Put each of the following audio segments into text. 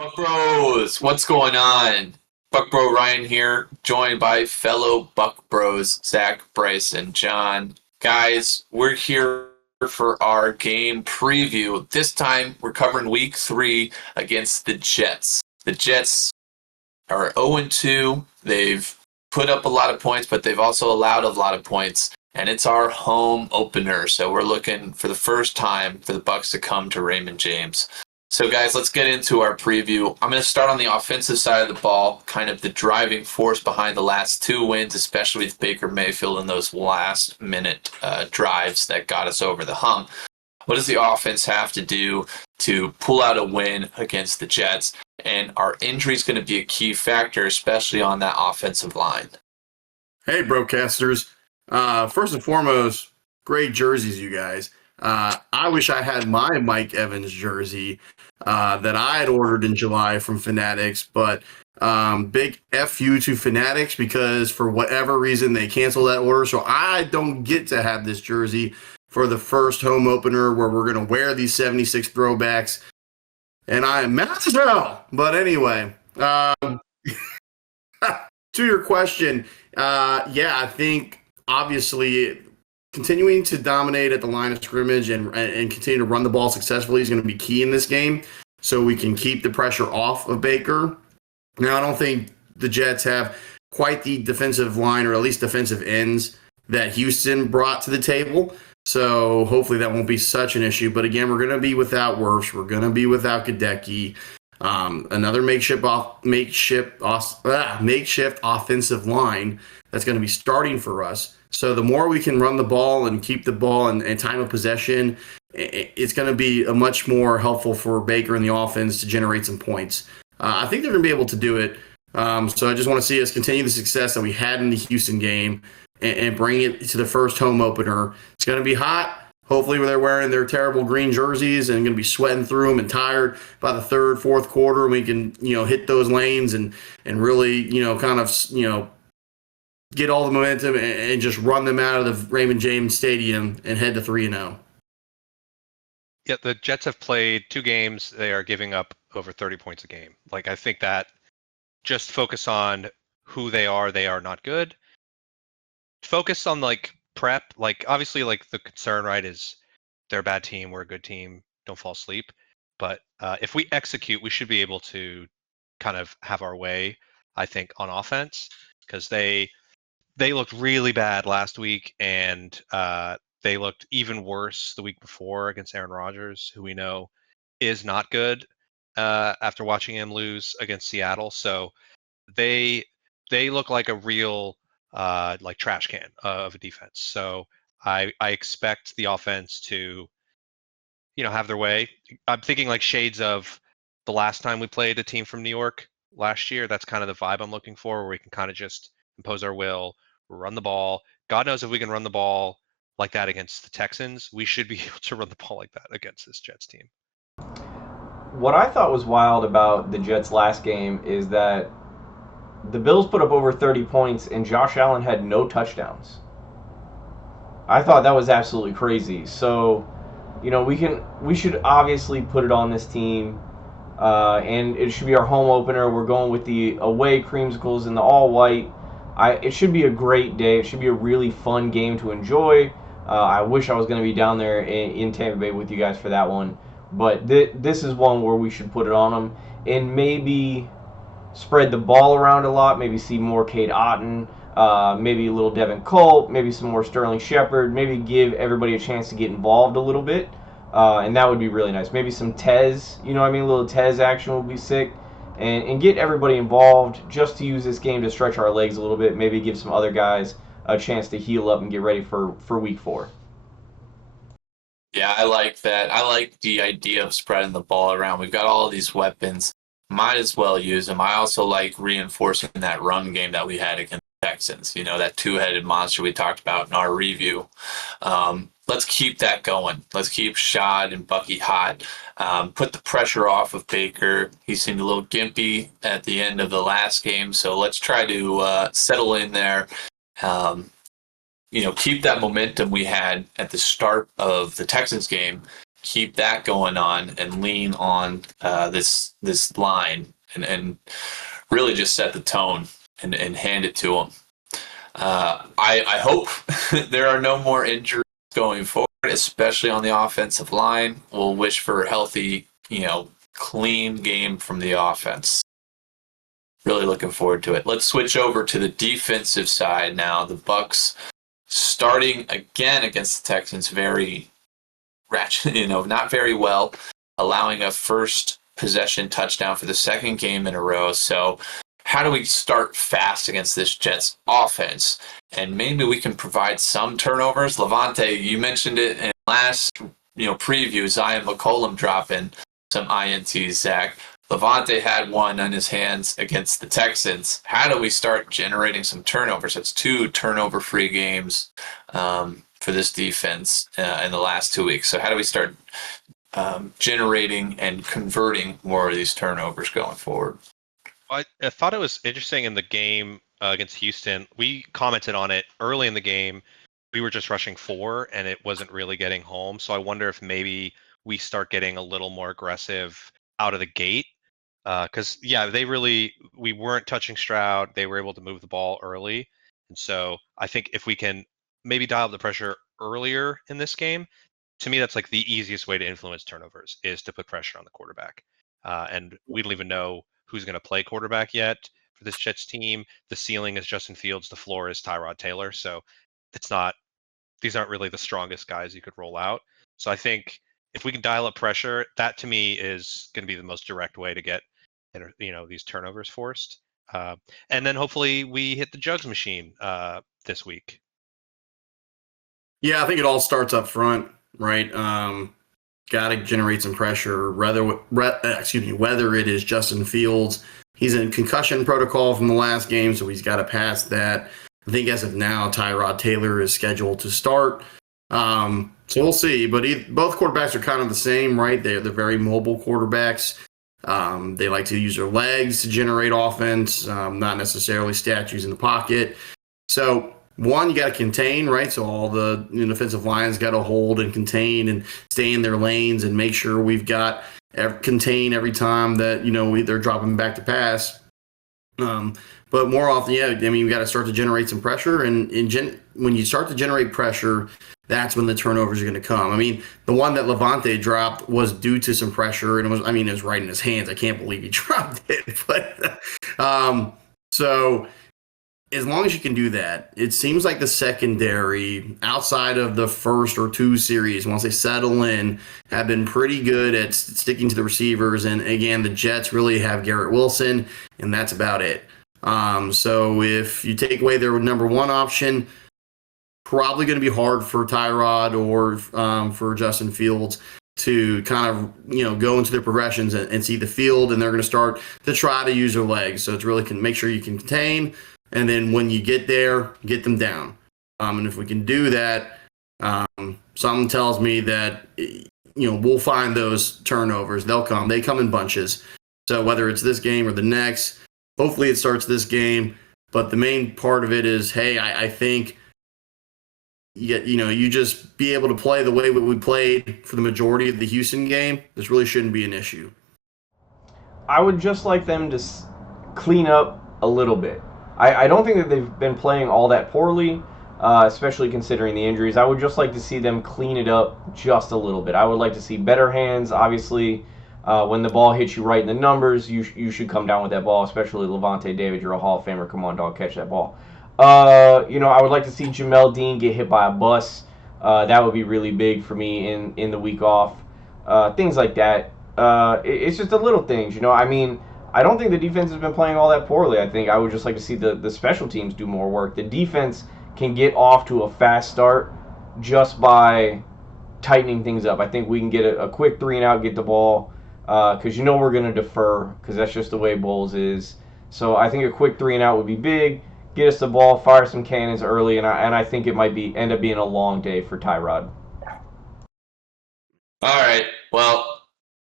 Buc Bros, what's going on? Buc Bro Ryan here, joined by fellow Buc Bros Zach, Bryce, and John. Guys, we're here for our game preview. This time, we're covering Week 3 against the Jets. The Jets are 0-2. They've put up a lot of points, but they've also allowed a lot of points. And it's our home opener, so we're looking for the first time for the Bucs to come to Raymond James. So, guys, let's get into our preview. I'm going to start on the offensive side of the ball, kind of the driving force behind the last two wins, especially with Baker Mayfield in those last-minute drives that got us over the hump. What does the offense have to do to pull out a win against the Jets? And are injuries going to be a key factor, especially on that offensive line? Hey, broadcasters. First and foremost, great jerseys, you guys. I wish I had my Mike Evans jersey that I had ordered in July from Fanatics, but big F you to Fanatics because for whatever reason they canceled that order. So I don't get to have this jersey for the first home opener where we're going to wear these 76 throwbacks. And I am mad as hell. But anyway, to your question, I think obviously continuing to dominate at the line of scrimmage and continue to run the ball successfully is going to be key in this game so we can keep the pressure off of Baker. Now, I don't think the Jets have quite the defensive line or at least defensive ends that Houston brought to the table. So hopefully that won't be such an issue. But again, we're going to be without Wirfs. We're going to be without Gadecki. Another makeshift offensive line that's going to be starting for us. So the more we can run the ball and keep the ball and time of possession, it's going to be a much more helpful for Baker and the offense to generate some points. I think they're going to be able to do it. So I just want to see us continue the success that we had in the Houston game and bring it to the first home opener. It's going to be hot. Hopefully they're wearing their terrible green jerseys and going to be sweating through them and tired by the third, fourth quarter. We can, hit those lanes and really, get all the momentum and just run them out of the Raymond James Stadium and head to 3-0. Yeah, the Jets have played 2 games. They are giving up over 30 points a game. I think that just focus on who they are not good. Focus on prep. Obviously the concern, right, is they're a bad team, we're a good team, don't fall asleep. But if we execute, we should be able to kind of have our way, I think, on offense, because they looked really bad last week, and they looked even worse the week before against Aaron Rodgers, who we know is not good after watching him lose against Seattle. So they look like a real trash can of a defense. So I expect the offense to have their way. I'm thinking shades of the last time we played a team from New York last year. That's kind of the vibe I'm looking for, where we can kind of just impose our will, run the ball. God knows if we can run the ball like that against the Texans, we should be able to run the ball like that against this Jets team. What I thought was wild about the Jets last game is that the Bills put up over 30 points and Josh Allen had no touchdowns. I thought that was absolutely crazy. So, we should obviously put it on this team, and it should be our home opener. We're going with the away creamsicles and the all white. It should be a great day. It should be a really fun game to enjoy. I wish I was going to be down there in Tampa Bay with you guys for that one. But this is one where we should put it on them and maybe spread the ball around a lot. Maybe see more Cade Otton, maybe a little Devin Colt, maybe some more Sterling Shepard. Maybe give everybody a chance to get involved a little bit. And that would be really nice. Maybe some Tez, a little Tez action would be sick. And get everybody involved just to use this game to stretch our legs a little bit. Maybe give some other guys a chance to heal up and get ready for week 4. Yeah, I like that. I like the idea of spreading the ball around. We've got all of these weapons. Might as well use them. I also like reinforcing that run game that we had against the Texans. That two-headed monster we talked about in our review. Let's keep that going. Let's keep Shad and Bucky hot. Put the pressure off of Baker. He seemed a little gimpy at the end of the last game, so let's try to settle in there. Keep that momentum we had at the start of the Texans game. keep that going on and lean on this line and really just set the tone and hand it to them. I hope there are no more injuries going forward, especially on the offensive line. We'll wish for a healthy, clean game from the offense. Really looking forward to it. Let's switch over to the defensive side now. The Bucs starting again against the Texans very ratchet, not very well, allowing a first possession touchdown for the second game in a row. So how do we start fast against this Jets offense? And maybe we can provide some turnovers. Levante, you mentioned it in last preview, Zion McCollum dropping some INTs, Zach. Levante had one on his hands against the Texans. How do we start generating some turnovers? It's 2 turnover-free games for this defense in the last 2 weeks. So how do we start generating and converting more of these turnovers going forward? I thought it was interesting in the game against Houston. We commented on it early in the game. We were just rushing 4, and it wasn't really getting home. So I wonder if maybe we start getting a little more aggressive out of the gate. Because, we weren't touching Stroud. They were able to move the ball early. And so I think if we can maybe dial up the pressure earlier in this game, to me, that's like the easiest way to influence turnovers is to put pressure on the quarterback. And we don't even know who's going to play quarterback yet for this Jets team. The ceiling is Justin Fields. The floor is Tyrod Taylor. So these aren't really the strongest guys you could roll out. So I think if we can dial up pressure, that to me is going to be the most direct way to get these turnovers forced. And then hopefully we hit the jugs machine this week. Yeah, I think it all starts up front, right? Got to generate some pressure. Whether it is Justin Fields, he's in concussion protocol from the last game, so he's got to pass that. I think as of now, Tyrod Taylor is scheduled to start. So we'll see. But both quarterbacks are kind of the same, right? They're very mobile quarterbacks. They like to use their legs to generate offense, not necessarily statues in the pocket. So one, you got to contain, right? So all the defensive lines got to hold and contain and stay in their lanes and make sure we've got contain every time that they're dropping back to pass. But more often, you got to start to generate some pressure, and when you start to generate pressure, that's when the turnovers are going to come. I mean, the one that Levante dropped was due to some pressure, and it was right in his hands. I can't believe he dropped it. But so as long as you can do that, it seems like the secondary, outside of the first or 2 series, once they settle in, have been pretty good at sticking to the receivers. And again, the Jets really have Garrett Wilson, and that's about it. So if you take away their number 1 option, probably going to be hard for Tyrod or for Justin Fields to kind of go into their progressions and see the field, and they're going to start to try to use their legs. So it's really make sure you can contain, and then when you get there, get them down. And if we can do that, something tells me that we'll find those turnovers. They'll come. They come in bunches. So whether it's this game or the next, hopefully it starts this game. But the main part of it is, hey, I think you just be able to play the way we played for the majority of the Houston game. This really shouldn't be an issue. I would just like them to clean up a little bit. I don't think that they've been playing all that poorly, especially considering the injuries. I would just like to see them clean it up just a little bit. I would like to see better hands. Obviously, when the ball hits you right in the numbers, you should come down with that ball, especially Levante David. You're a Hall of Famer. Come on, dog, catch that ball. I would like to see Jamel Dean get hit by a bus. That would be really big for me in the week off. Things like that. It's just the little things, I don't think the defense has been playing all that poorly. I think I would just like to see the special teams do more work. The defense can get off to a fast start just by tightening things up. I think we can get a quick 3-and-out, get the ball, because we're going to defer, because that's just the way Bowles is. So I think a quick 3-and-out would be big. Get us the ball, fire some cannons early, and I think it might end up being a long day for Tyrod. All right. Well,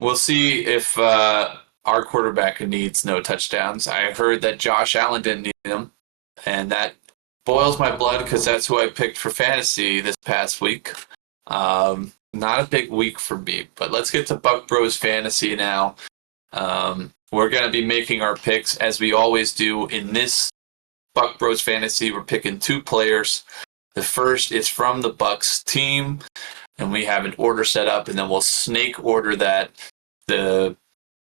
we'll see if our quarterback needs no touchdowns. I heard that Josh Allen didn't need them, and that boils my blood because that's who I picked for fantasy this past week. not a big week for me. But let's get to Buc Bros Fantasy now. We're going to be making our picks as we always do in this Buc Bros Fantasy. We're picking 2 players. The first is from the Bucks team, and we have an order set up, and then we'll snake order that. The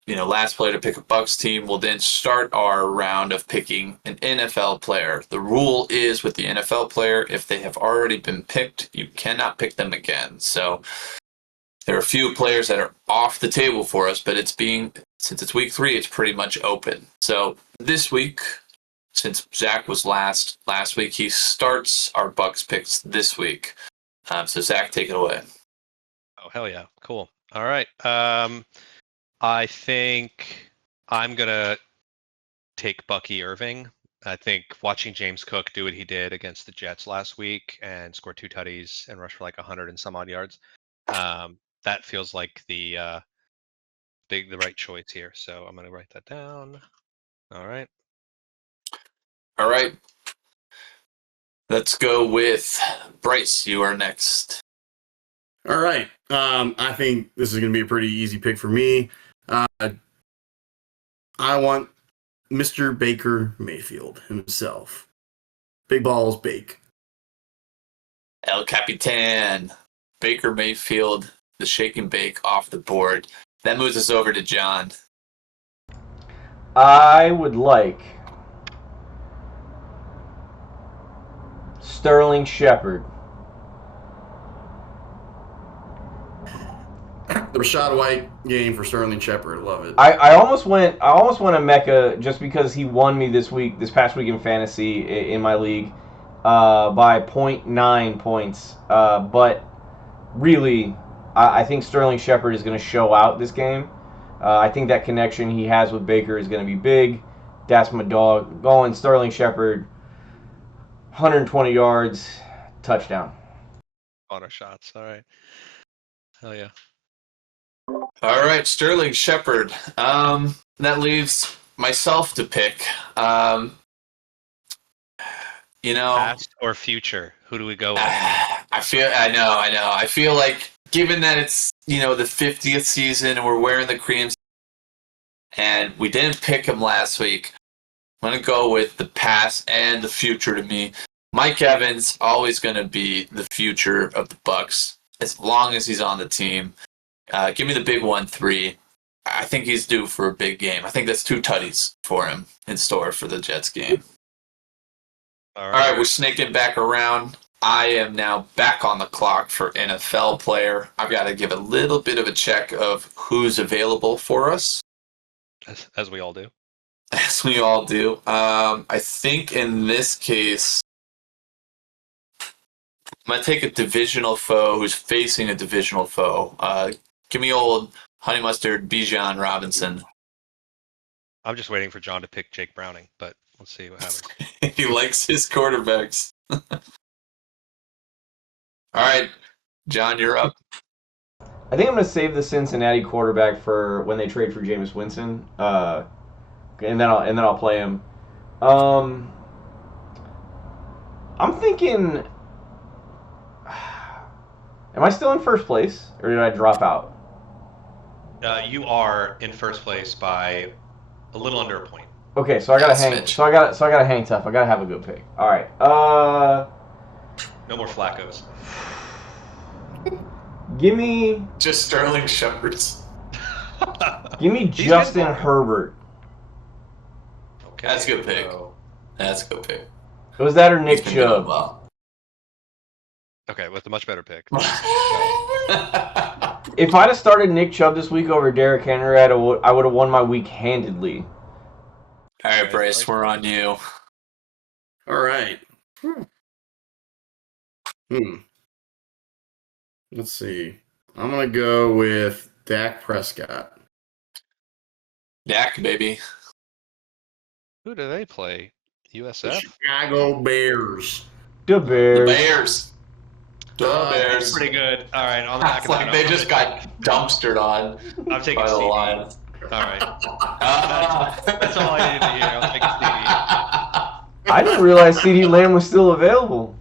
last player to pick a Bucks team will then start our round of picking an NFL player. The rule is with the NFL player, if they have already been picked, you cannot pick them again. So there are a few players that are off the table for us, but since it's week 3, it's pretty much open. So this week, since Zach was last week, he starts our Bucks picks this week. So Zach, take it away. Oh, hell yeah. Cool. All right. I think I'm going to take Bucky Irving. I think watching James Cook do what he did against the Jets last week and score 2 tutties and rush for like 100 and some odd yards, that feels like the right choice here. So I'm going to write that down. All right. All right. Let's go with Bryce. You are next. All right. I think this is going to be a pretty easy pick for me. I want Mr. Baker Mayfield himself. Big balls bake. El Capitan. Baker Mayfield, the shake and bake off the board. That moves us over to John. I would like Sterling Shepard. The Rashad White game for Sterling Shepard. Love it. I almost went a Mecca just because he won me this past week in fantasy in my league by 0.9 points. But really, I think Sterling Shepard is going to show out this game. I think that connection he has with Baker is going to be big. That's my dog. Going Sterling Shepard, 120 yards, touchdown. Honor shots. All right. Hell yeah. All right, Sterling Shepard. That leaves myself to pick. Past or future? Who do we go with? I know. I feel like given that it's, the 50th season and we're wearing the creams and we didn't pick him last week, I'm going to go with the past and the future to me. Mike Evans, always going to be the future of the Bucks as long as he's on the team. Give me the big 1-3. I think he's due for a big game. I think that's 2 tutties for him in store for the Jets game. All right, we're snaking back around. I am now back on the clock for NFL player. I've got to give a little bit of a check of who's available for us. As we all do. As we all do. I think in this case, I'm going to take a divisional foe who's facing a divisional foe. Give me old Honey Mustard Bijan Robinson. I'm just waiting for John to pick Jake Browning, but let's see what happens. He likes his quarterbacks. All right, John, you're up. I think I'm going to save the Cincinnati quarterback for when they trade for Jameis Winston, and then I'll play him. I'm thinking. Am I still in first place, or did I drop out? You are in first place by a little under a point. Okay, so I gotta hang. So I gotta hang tough. I gotta have a good pick. All right. No more Flaccos. Give me. Just Sterling Shepard's. Give me Justin Herbert. Okay. That's a good pick. That's a good pick. Was that or Nick Chubb? Well. Okay, with a much better pick. If I'd have started Nick Chubb this week over Derrick Henry, I would have won my week handedly. All right, Bryce, we're on you. All right. Let's see. I'm going to go with Dak Prescott. Dak, baby. Who do they play? USF? Chicago Bears. The Bears. The Bears. The Bears. That's pretty good. All right, on the back of like they just got dumpstered on I'm taking by the CD. Lions. All right. That's all I needed to hear. I'll take a CD. I didn't realize CeeDee Lamb was still available.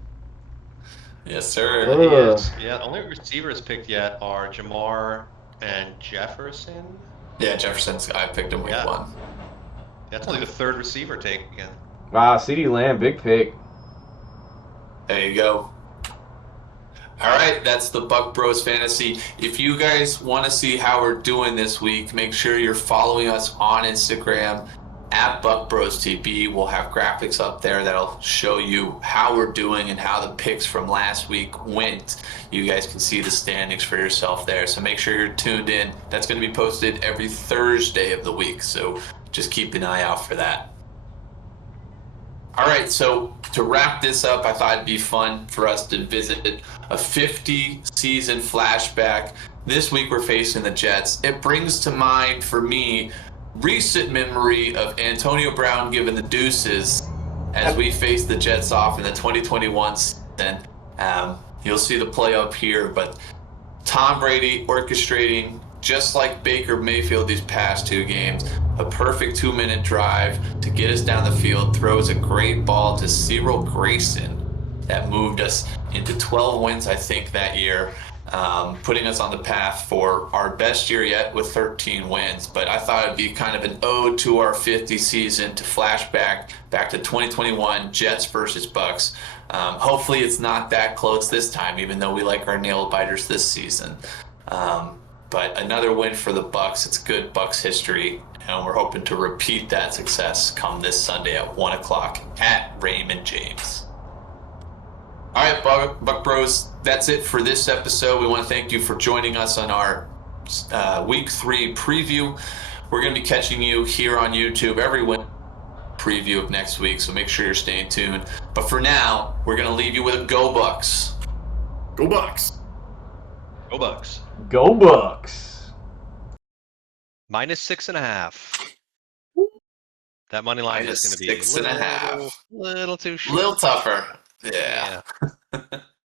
Yes, sir. He Ugh. is. Yeah, the only receivers picked yet are Jamar and Jefferson. Yeah, Jefferson's. I picked him week Yeah. 1. That's only the third receiver taken. CeeDee Lamb, big pick. There you go. All right, that's the Buc Bros Fantasy. If you guys want to see how we're doing this week, make sure you're following us on Instagram at Buc Bros TB. We'll have graphics up there that'll show you how we're doing and how the picks from last week went. You guys can see the standings for yourself there. So make sure you're tuned in. That's going to be posted every Thursday of the week. So just keep an eye out for that. All right, so to wrap this up, I thought it'd be fun for us to visit a 50-season flashback. This week we're facing the Jets. It brings to mind, for me, recent memory of Antonio Brown giving the deuces as we face the Jets off in the 2021 season. You'll see the play up here, but Tom Brady orchestrating, just like Baker Mayfield these past 2 games, a perfect 2-minute drive to get us down the field, throws a great ball to Cyril Grayson that moved us into 12 wins, I think, that year, putting us on the path for our best year yet with 13 wins. But I thought it'd be kind of an ode to our 50 season to flashback back to 2021 Jets versus Bucks. Hopefully it's not that close this time, even though we like our nail biters this season. But another win for the Bucks. It's good Bucks history, and we're hoping to repeat that success come this Sunday at 1 o'clock at Raymond James. All right, Buc Bros, that's it for this episode. We want to thank you for joining us on our Week 3 preview. We're going to be catching you here on YouTube every week. Preview of next week, so make sure you're staying tuned. But for now, we're going to leave you with a Go Bucks. Go Bucks. Go Bucks. Go Bucks. -6.5. That money line is going to be -6.5. little too short. Little tougher. Yeah. Yeah.